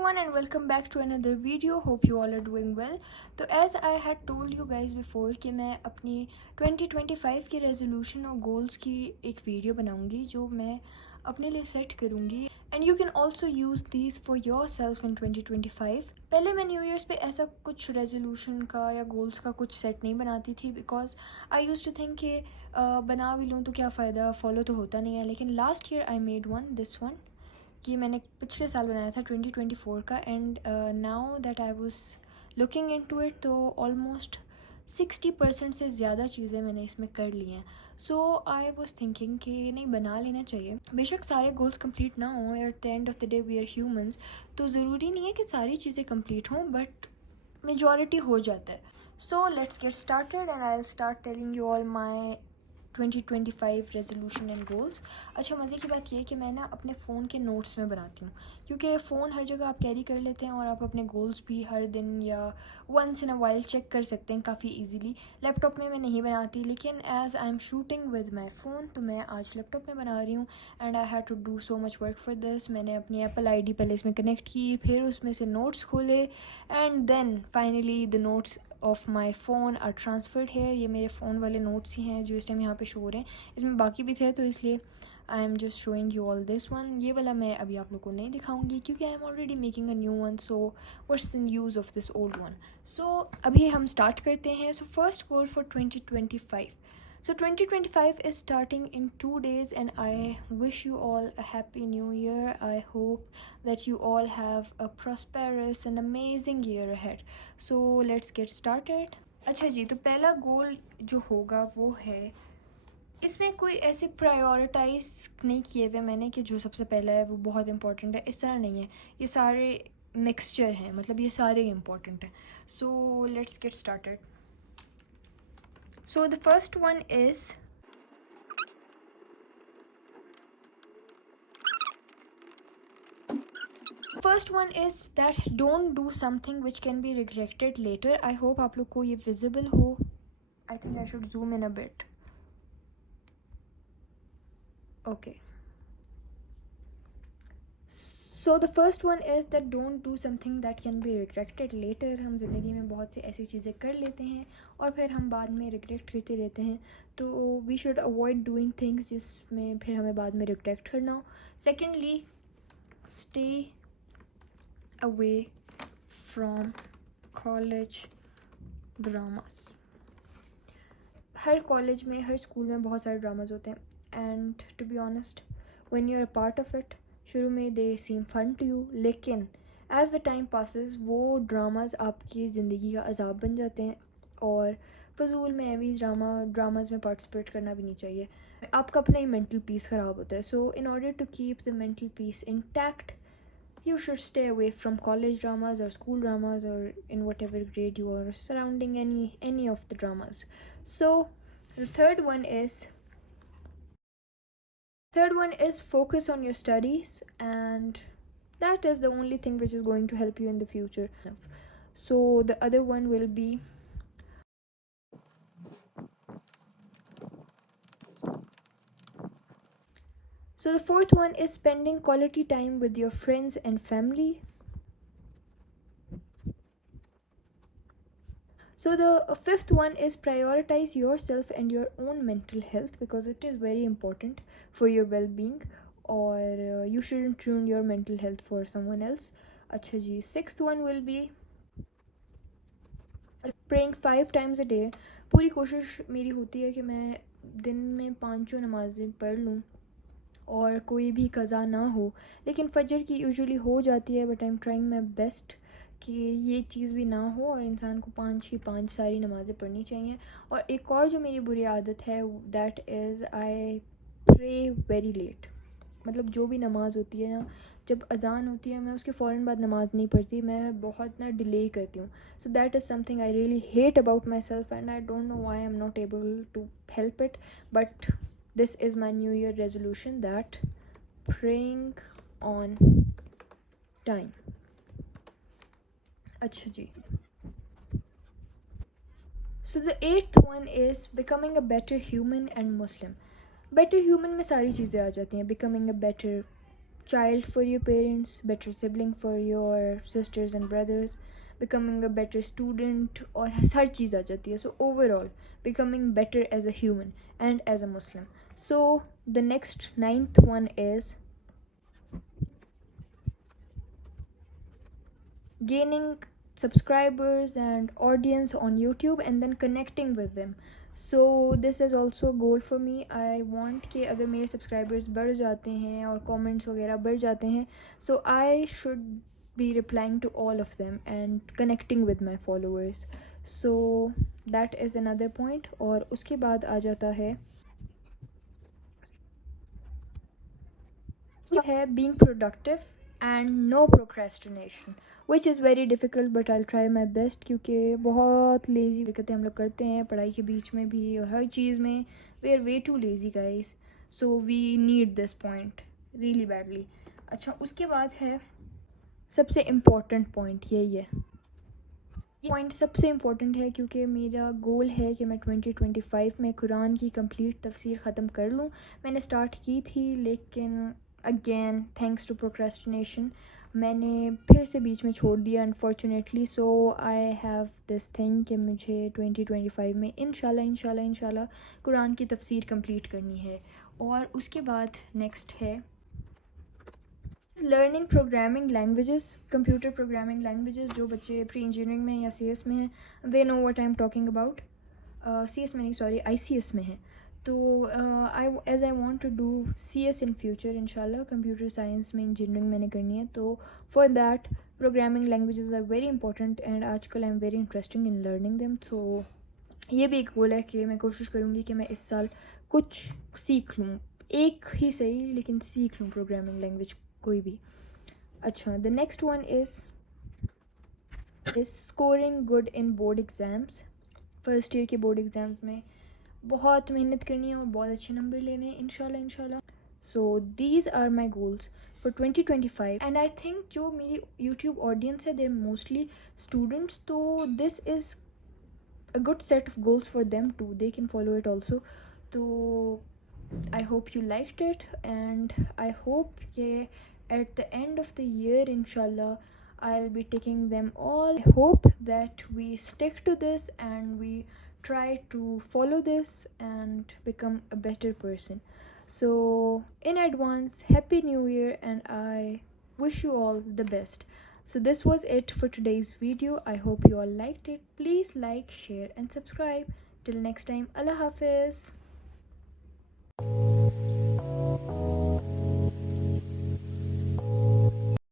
everyone and welcome back to another video. Hope you all are doing well. तो as I had told you guys before कि मैं अपनी 2025 की रेजोल्यूशन और गोल्स की एक वीडियो बनाऊंगी जो मैं अपने लिए सेट करूंगी and you can also use these for your self in 2025. पहले मैं न्यू ईयर्स पे ऐसा कुछ रेजोल्यूशन का या गोल्स का कुछ सेट नहीं बनाती थी because I used to think कि बना भी लूँ तो क्या फ़ायदा, फॉलो तो होता नहीं है. लेकिन last year I made this one कि मैंने पिछले साल बनाया था 2024 का and now that I was looking into it तो ऑलमोस्ट 60% से ज़्यादा चीज़ें मैंने इसमें कर ली हैं. सो आई वाज थिंकिंग कि नहीं, बना लेना चाहिए. बेशक सारे गोल्स कंप्लीट ना हों, at the end of the day we are humans, तो ज़रूरी नहीं है कि सारी चीज़ें कंप्लीट हों, बट मेजॉरिटी हो जाता है. So let's get started and I will start telling you all my 2025 resolution and goals. अच्छा, मज़े की बात यह है कि मैं ना अपने फ़ोन के नोट्स में बनाती हूँ क्योंकि फ़ोन हर जगह आप कैरी कर लेते हैं और आप अपने गोल्स भी हर दिन या once in a while check कर सकते हैं काफ़ी इजीली. लैपटॉप में मैं नहीं बनाती, लेकिन as I am shooting with my phone तो मैं आज लैपटॉप में बना रही हूँ and I had to do so much work for this. मैंने अपनी एप्पल आईडी पहले इसमें कनेक्ट की, फिर उसमें से नोट्स खोले and then finally the notes of my phone are transferred है. ये मेरे फ़ोन वाले नोट्स ही हैं जो इस टाइम यहाँ पे शो हो रहे हैं. इसमें बाकी भी थे तो इसलिए I am just showing you all this one. ये वाला मैं अभी आप लोग को नहीं दिखाऊंगी क्योंकि I am already making a new one, so what's in use of this old one. So अभी हम स्टार्ट करते हैं. So first goal for 2025. So 2025 is starting in 2 days and I wish you all a happy new year. I hope that you all have a prosperous and amazing year ahead. So let's get started. अच्छा जी, तो पहला गोल जो होगा वो है, इसमें कोई ऐसे प्रायोरिटाइज नहीं किए हुए मैंने कि जो सबसे पहला है वो बहुत इंपॉर्टेंट है, इस तरह नहीं है. ये सारे मिक्सचर हैं, मतलब ये सारे इंपॉर्टेंट हैं. So let's get started. So the first one is that don't do something which can be regretted later. I hope आप लोग को ये visible हो. I think I should zoom in a bit. Okay. So the first one is that don't do something that can be regretted later. हम ज़िंदगी में बहुत सी ऐसी चीज़ें कर लेते हैं और फिर हम बाद में रिग्रेट करते रहते हैं, तो we should avoid doing things जिसमें फिर हमें बाद में रिग्रेट करना हो. Secondly, stay away from college dramas. हर कॉलेज में, हर स्कूल में बहुत सारे ड्रामाज होते हैं and to be honest when you are a part of it, शुरू में they seem fun to you, लेकिन एज द टाइम पासेस वो ड्रामाज आपकी ज़िंदगी का अजाब बन जाते हैं और फजूल में अभी ड्रामाज में पार्टिसिपेट करना भी नहीं चाहिए. आपका अपना ही मेंटल पीस ख़राब होता है. So in order to keep the mental peace intact, you should stay away from college dramas or school dramas or in whatever grade you are surrounding any of the dramas. So the third one is focus on your studies, and that is the only thing which is going to help you in the future. So the other one will be So the fourth one is spending quality time with your friends and family. So the fifth one is prioritize yourself and your own mental health because it is very important for your well-being, or you shouldn't ruin your mental health for someone else. अच्छा जी, sixth one will be praying 5 times a day. पूरी कोशिश मेरी होती है कि मैं दिन में 5 नमाज़ें पढ़ लूँ और कोई भी कज़ा ना हो, लेकिन फजर की यूजुअली हो जाती है, but I am trying my best कि ये चीज़ भी ना हो और इंसान को 5 सारी नमाज़ें पढ़नी चाहिए. और एक और जो मेरी बुरी आदत है that is I pray very late. मतलब जो भी नमाज़ होती है ना, जब अजान होती है मैं उसके फ़ौरन बाद नमाज़ नहीं पढ़ती, मैं बहुत ना डिले करती हूँ. So that is something I really hate about my self and I don't know why I am not able to help it, but this is my new year resolution, that praying on time. अच्छा जी. So the eighth one is becoming a better human and Muslim. better human में सारी चीज़ें आ जाती हैं. becoming a better child for your parents, better sibling for your sisters and brothers, becoming a better student, और हर चीज़ आ जाती है. So overall becoming better as a human and as a Muslim. So the next ninth one is gaining subscribers and audience on YouTube and then connecting with them. So this is also a goal for me. I want कि अगर मेरे subscribers बढ़ जाते हैं और comments वगैरह बढ़ जाते हैं, so I should be replying to all of them and connecting with my followers. So that is another point. और उसके बाद आ जाता है being productive and no procrastination, which is very difficult but I'll try my best, क्योंकि बहुत लेज़ी हरकतें हम लोग करते हैं पढ़ाई के बीच में भी और हर चीज़ में. we are way too lazy guys, so we need this point really badly. अच्छा, उसके बाद है सबसे इम्पोर्टेंट पॉइंट. यही है पॉइंट सबसे इम्पोर्टेंट है, क्योंकि मेरा गोल है कि मैं 2025 में कुरान की कंप्लीट तफसीर ख़त्म कर लूँ. मैंने स्टार्ट की थी, लेकिन अगेन थैंक्स टू प्रोक्रेस्टिनेशन मैंने फिर से बीच में छोड़ दिया अनफॉर्चुनेटली. सो आई हैव दिस थिंग कि मुझे 2025 में इंशाल्लाह कुरान की तफसीर कंप्लीट करनी है. और उसके बाद नेक्स्ट है learning programming languages, computer programming languages. जो बच्चे प्री इंजीनियरिंग में या CS में हैं, they know what I am talking about. CS में नहीं, सॉरी, ICS में है. तो as I want to do CS in future इंशाल्लाह. कंप्यूटर साइंस में इंजीनियरिंग मैंने करनी है, तो for that programming languages are very important and आजकल I am very interesting in learning them. So ये भी एक गोल है कि मैं कोशिश करूँगी कि मैं इस साल कुछ सीख लूँ, एक ही सही लेकिन सीख लूँ प्रोग्रामिंग लैंग्वेज कोई भी. अच्छा, the next one is scoring good in board exams. First year के बोर्ड एग्ज़ाम्स में बहुत मेहनत करनी है और बहुत अच्छे नंबर लेने हैं इंशाल्लाह. So these are my goals for 2025 and I think जो मेरी यूट्यूब ऑडियंस है, देर मोस्टली स्टूडेंट्स, तो this is a good set of goals for them too. They can follow it also. So I hope you liked it, and I hope at the end of the year inshallah I'll be taking them all. I hope that we stick to this and we try to follow this and become a better person. So in advance, happy new year, and I wish you all the best. So this was it for today's video. I hope you all liked it. Please like, share and subscribe. Till next time, Allah Hafiz.